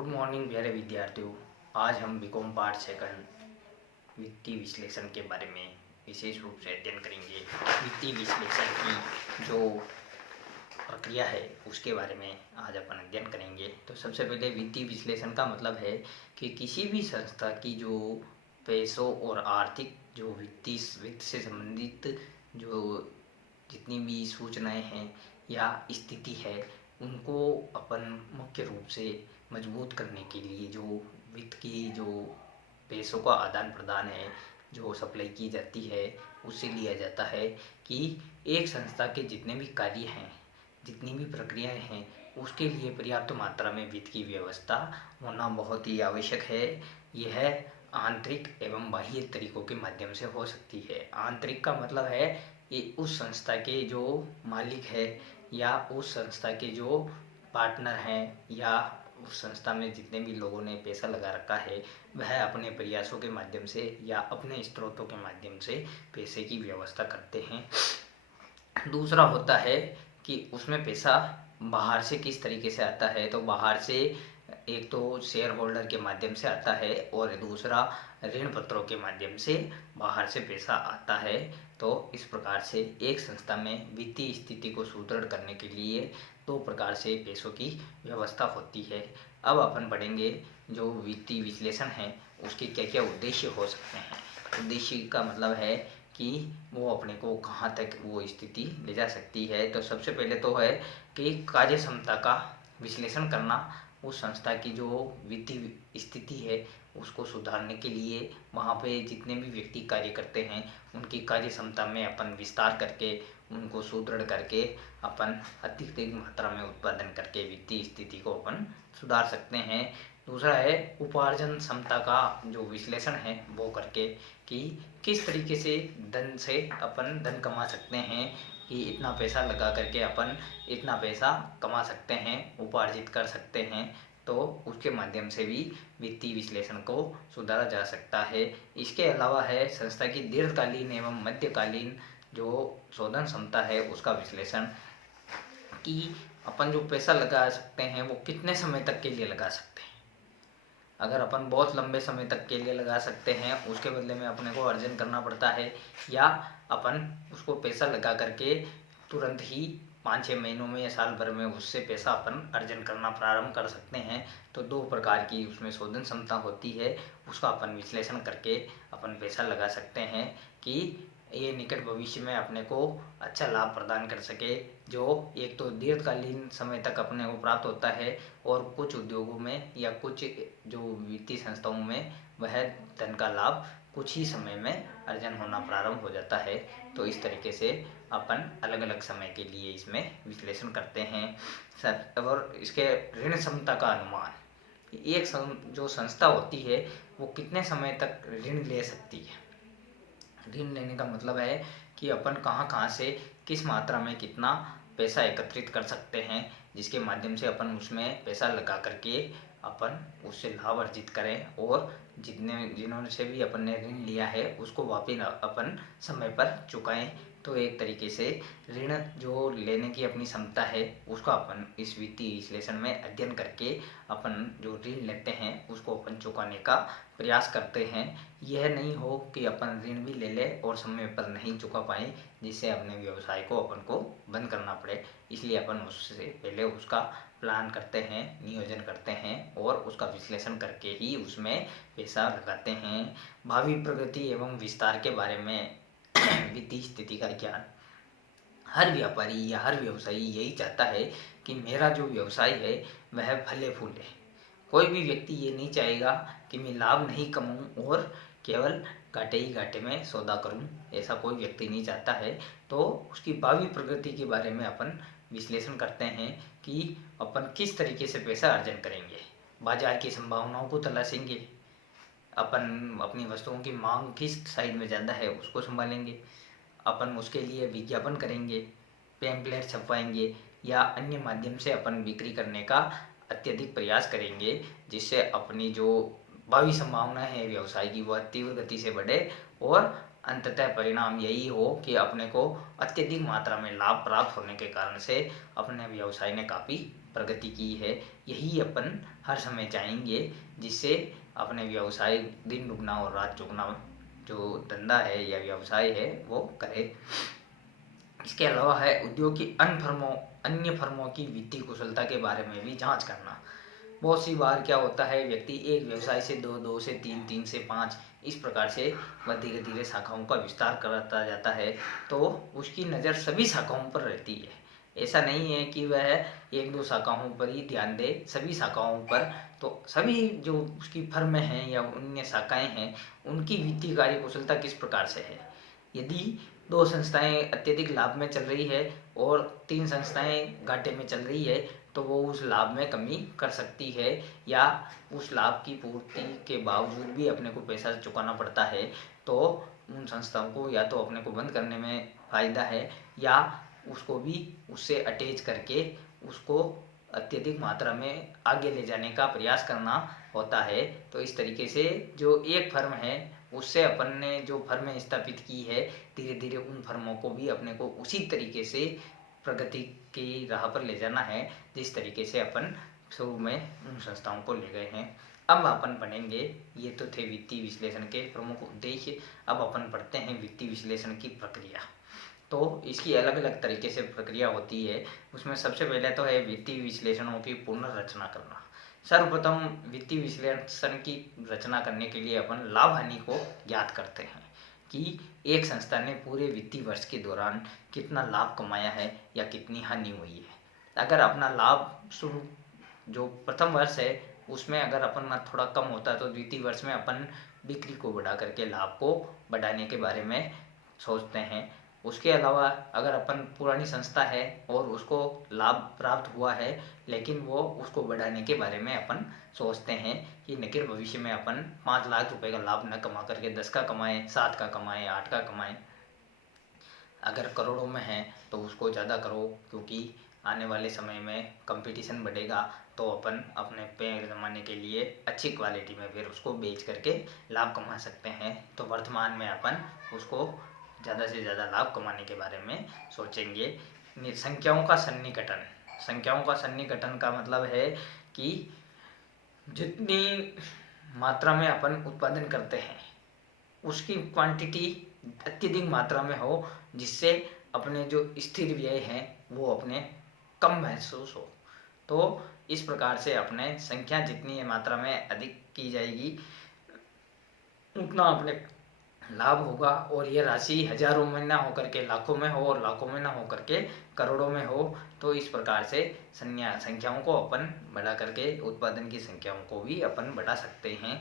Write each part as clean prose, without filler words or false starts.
Good morning प्यारे विद्यार्थियों। आज हम बीकॉम पार्ट सेकंड वित्तीय विश्लेषण के बारे में विशेष रूप से अध्ययन करेंगे। वित्तीय विश्लेषण की जो प्रक्रिया है उसके बारे में आज अपन अध्ययन करेंगे। तो सबसे पहले वित्तीय विश्लेषण का मतलब है कि किसी भी संस्था की जो पैसों और आर्थिक जो वित्त से संबंधित जो जितनी भी सूचनाएं हैं या स्थिति है उनको अपन मुख्य रूप से मजबूत करने के लिए जो वित्त की जो पैसों का आदान प्रदान है जो सप्लाई की जाती है उससे लिया जाता है कि एक संस्था के जितने भी कार्य हैं जितनी भी प्रक्रियाएं हैं उसके लिए पर्याप्त मात्रा में वित्त की व्यवस्था होना बहुत ही आवश्यक है। यह आंतरिक एवं बाह्य तरीकों के माध्यम से हो सकती है। आंतरिक का मतलब है ये उस संस्था के जो मालिक है या उस संस्था के जो पार्टनर हैं या उस संस्था में जितने भी लोगों ने पैसा लगा रखा है वह अपने प्रयासों के माध्यम से या अपने स्रोतों के माध्यम से पैसे की व्यवस्था करते हैं। दूसरा होता है कि उसमें पैसा बाहर से किस तरीके से आता है। तो बाहर से एक तो शेयर होल्डर के माध्यम से आता है और दूसरा ऋण पत्रों के माध्यम से बाहर से पैसा आता है। तो इस प्रकार से एक संस्था में वित्तीय स्थिति को सुदृढ़ करने के लिए दो प्रकार से पैसों की व्यवस्था होती है। अब अपन पढ़ेंगे जो वित्तीय विश्लेषण है उसके क्या क्या उद्देश्य हो सकते हैं। उद्देश्य का मतलब है कि वो अपने को कहाँ तक वो स्थिति ले जा सकती है। तो सबसे पहले तो है कि कार्य क्षमता का विश्लेषण करना। उस संस्था की जो वित्तीय स्थिति है उसको सुधारने के लिए वहाँ पे जितने भी व्यक्ति कार्य करते हैं उनकी कार्य क्षमता में अपन विस्तार करके उनको सुदृढ़ करके अपन अधिक मात्रा में उत्पादन करके वित्तीय स्थिति को अपन सुधार सकते हैं। दूसरा है उपार्जन क्षमता का जो विश्लेषण है वो करके कि किस तरीके से धन से अपन धन कमा सकते हैं कि इतना पैसा लगा करके अपन इतना पैसा कमा सकते हैं उपार्जित कर सकते हैं। तो उसके माध्यम से भी वित्तीय विश्लेषण को सुधारा जा सकता है। इसके अलावा है संस्था की दीर्घकालीन एवं मध्यकालीन जो शोधन क्षमता है उसका विश्लेषण कि अपन जो पैसा लगा सकते हैं वो कितने समय तक के लिए लगा सकते हैं। अगर अपन बहुत लंबे समय तक के लिए लगा सकते हैं उसके बदले में अपने को अर्जन करना पड़ता है या अपन उसको पैसा लगा करके तुरंत ही 5-6 महीनों में या साल भर में उससे पैसा अपन अर्जन करना प्रारंभ कर सकते हैं। तो दो प्रकार की उसमें शोधन क्षमता होती है उसका अपन विश्लेषण करके अपन पैसा लगा सकते हैं कि ये निकट भविष्य में अपने को अच्छा लाभ प्रदान कर सके जो एक तो दीर्घकालीन समय तक अपने को प्राप्त होता है और कुछ उद्योगों में या कुछ जो वित्तीय संस्थाओं में वह धन का लाभ कुछ ही समय में अर्जन होना प्रारंभ हो जाता है। तो इस तरीके से अपन अलग अलग समय के लिए इसमें विश्लेषण करते हैं सर। और इसके ऋण क्षमता का अनुमान एक जो संस्था होती है वो कितने समय तक ऋण ले सकती है। ऋण लेने का मतलब है कि अपन कहाँ कहाँ से किस मात्रा में कितना पैसा एकत्रित कर सकते हैं जिसके माध्यम से अपन उसमें पैसा लगा करके अपन उससे लाभ अर्जित करें और जिन्होंने से भी अपन ने ऋण लिया है उसको वापस अपन समय पर चुकाएं। तो एक तरीके से ऋण जो लेने की अपनी क्षमता है उसका अपन इस वित्तीय विश्लेषण में अध्ययन करके अपन जो ऋण लेते हैं उसको अपन चुकाने का प्रयास करते हैं। यह नहीं हो कि अपन ऋण भी ले ले और समय पर नहीं चुका पाए जिससे अपने व्यवसाय को अपन को बंद करना पड़े। इसलिए अपन उससे पहले उसका प्लान करते हैं नियोजन करते हैं और उसका विश्लेषण करके ही उसमें पैसा लगाते हैं। भावी प्रगति एवं विस्तार के बारे में वित्तीय स्थिति का ज्ञान हर व्यापारी या हर व्यवसायी यही चाहता है कि मेरा जो व्यवसाय है वह फले फूले। कोई भी व्यक्ति ये नहीं चाहेगा कि मैं लाभ नहीं कमाऊं और केवल घाटे ही घाटे में सौदा करूं, ऐसा कोई व्यक्ति नहीं चाहता है। तो उसकी भावी प्रगति के बारे में अपन विश्लेषण करते हैं कि अपन किस तरीके से पैसा अर्जन करेंगे। बाजार की संभावनाओं को तलाशेंगे, अपन अपनी वस्तुओं की मांग किस साइड में ज़्यादा है उसको संभालेंगे, अपन उसके लिए विज्ञापन करेंगे, पैम्पलेट छपवाएंगे या अन्य माध्यम से अपन बिक्री करने का अत्यधिक प्रयास करेंगे जिससे अपनी जो भावी संभावना है व्यवसाय की वह तीव्र गति से बढ़े और अंततः परिणाम यही हो कि अपने को अत्यधिक मात्रा में लाभ प्राप्त होने के कारण से अपने व्यवसाय ने काफ़ी प्रगति की है, यही अपन हर समय चाहेंगे, जिससे अपने व्यवसाय दिन दुगना और रात चौगुना जो धंधा है या व्यवसाय है वो करे। इसके अलावा है उद्योग की अन्य फर्मों की वित्तीय कुशलता के बारे में भी जांच करना। बहुत सी बार क्या होता है, व्यक्ति एक व्यवसाय से दो से तीन से पाँच इस प्रकार से वह धीरे धीरे शाखाओं का विस्तार करता जाता है, तो उसकी नज़र सभी शाखाओं पर रहती है। ऐसा नहीं है कि वह एक दो शाखाओं पर ही ध्यान दे, सभी शाखाओं पर। तो सभी जो उसकी फर्म हैं या अन्य शाखाएं हैं, उनकी वित्तीय कार्यकुशलता किस प्रकार से है। यदि दो संस्थाएं अत्यधिक लाभ में चल रही है और तीन संस्थाएं घाटे में चल रही है, तो वो उस लाभ में कमी कर सकती है, या उस लाभ की पूर्ति के बावजूद भी अपने को पैसा चुकाना पड़ता है, तो उन संस्थाओं को या तो अपने को बंद करने में फ़ायदा है, या उसको भी उससे अटैच करके उसको अत्यधिक मात्रा में आगे ले जाने का प्रयास करना होता है। तो इस तरीके से जो एक फर्म है उससे अपन ने जो फर्में स्थापित की है, धीरे धीरे उन फर्मों को भी अपने को उसी तरीके से प्रगति की राह पर ले जाना है जिस तरीके से अपन शुरू में उन संस्थाओं को ले गए हैं। अब अपन पढ़ेंगे, ये तो थे वित्तीय विश्लेषण के प्रमुख उद्देश्य। अब अपन पढ़ते हैं वित्तीय विश्लेषण की प्रक्रिया। तो इसकी अलग अलग तरीके से प्रक्रिया होती है। उसमें सबसे पहले तो है वित्तीय विश्लेषणों की पुनर्रचना करना। सर्वप्रथम वित्तीय विश्लेषण की रचना करने के लिए अपन लाभ हानि को ज्ञात करते हैं कि एक संस्था ने पूरे वित्तीय वर्ष के दौरान कितना लाभ कमाया है या कितनी हानि हुई है। अगर अपना लाभ शुरू जो प्रथम वर्ष है उसमें अगर अपन थोड़ा कम होता है, तो द्वितीय वर्ष में अपन बिक्री को बढ़ा करके लाभ को बढ़ाने के बारे में सोचते हैं। उसके अलावा अगर अपन पुरानी संस्था है और उसको लाभ प्राप्त हुआ है, लेकिन वो उसको बढ़ाने के बारे में अपन सोचते हैं कि निकट भविष्य में अपन 5 लाख रुपए का लाभ न कमा करके 10 का कमाएं, 7 का कमाएं, 8 का कमाएं। अगर करोड़ों में है तो उसको ज़्यादा करो, क्योंकि आने वाले समय में कंपटीशन बढ़ेगा, तो अपन अपने पैर जमाने के लिए अच्छी क्वालिटी में फिर उसको बेच करके लाभ कमा सकते हैं। तो वर्तमान में अपन उसको ज़्यादा से ज़्यादा लाभ कमाने के बारे में सोचेंगे। संख्याओं का सन्निकटन। संख्याओं का सन्निकटन का मतलब है कि जितनी मात्रा में अपन उत्पादन करते हैं उसकी क्वांटिटी अत्यधिक मात्रा में हो, जिससे अपने जो स्थिर व्यय हैं वो अपने कम महसूस हो। तो इस प्रकार से अपने संख्या जितनी मात्रा में अधिक की जाएगी उतना अपने लाभ होगा, और ये राशि हजारों में ना होकर के लाखों में हो और लाखों में ना होकर के करोड़ों में हो। तो इस प्रकार से संख्याओं को अपन बढ़ा करके उत्पादन की संख्याओं को भी अपन बढ़ा सकते हैं।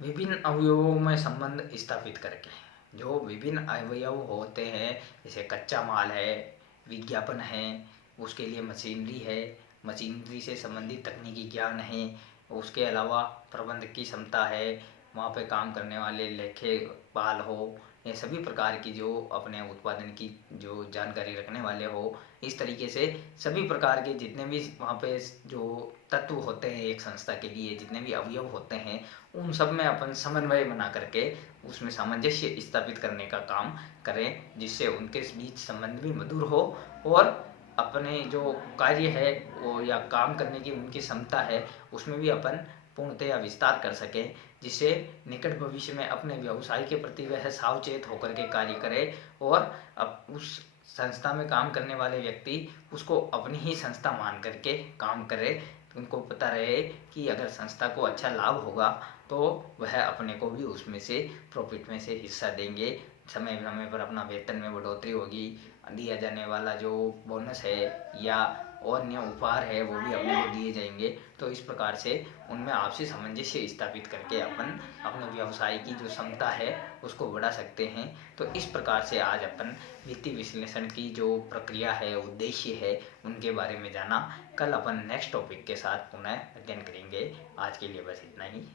विभिन्न अवयवों में संबंध स्थापित करके, जो विभिन्न अवयव होते हैं जैसे कच्चा माल है, विज्ञापन है, उसके लिए मशीनरी है, मशीनरी से संबंधित तकनीकी ज्ञान है, उसके अलावा प्रबंधक की क्षमता है, वहाँ पे काम करने वाले लेखेपाल हो, ये सभी प्रकार की जो अपने उत्पादन की जो जानकारी रखने वाले हो, इस तरीके से सभी प्रकार के जितने भी वहाँ पे जो तत्व होते हैं एक संस्था के लिए, जितने भी अवयव होते हैं, उन सब में अपन समन्वय बना करके उसमें सामंजस्य स्थापित करने का काम करें, जिससे उनके बीच संबंध भी मधुर हो और अपने जो कार्य है वो या काम करने की उनकी क्षमता है उसमें भी अपन पूर्णतया विस्तार कर सके, जिससे निकट भविष्य में अपने व्यवसाय के प्रति वह सावचेत होकर के कार्य करे और अब उस संस्था में काम करने वाले व्यक्ति उसको अपनी ही संस्था मान करके काम करे। उनको पता रहे कि अगर संस्था को अच्छा लाभ होगा तो वह अपने को भी उसमें से प्रॉफिट में से हिस्सा देंगे। समय समय पर अपना वेतन में बढ़ोतरी होगी, दिया जाने वाला जो बोनस है या और अन्य उपहार है वो भी अपने को दिए जाएंगे। तो इस प्रकार से उनमें आपसी सामंजस्य स्थापित करके अपन अपने व्यवसाय की जो क्षमता है उसको बढ़ा सकते हैं। तो इस प्रकार से आज अपन वित्तीय विश्लेषण की जो प्रक्रिया है, उद्देश्य है, उनके बारे में जाना। कल अपन नेक्स्ट टॉपिक के साथ पुनः अध्ययन करेंगे। आज के लिए बस इतना ही।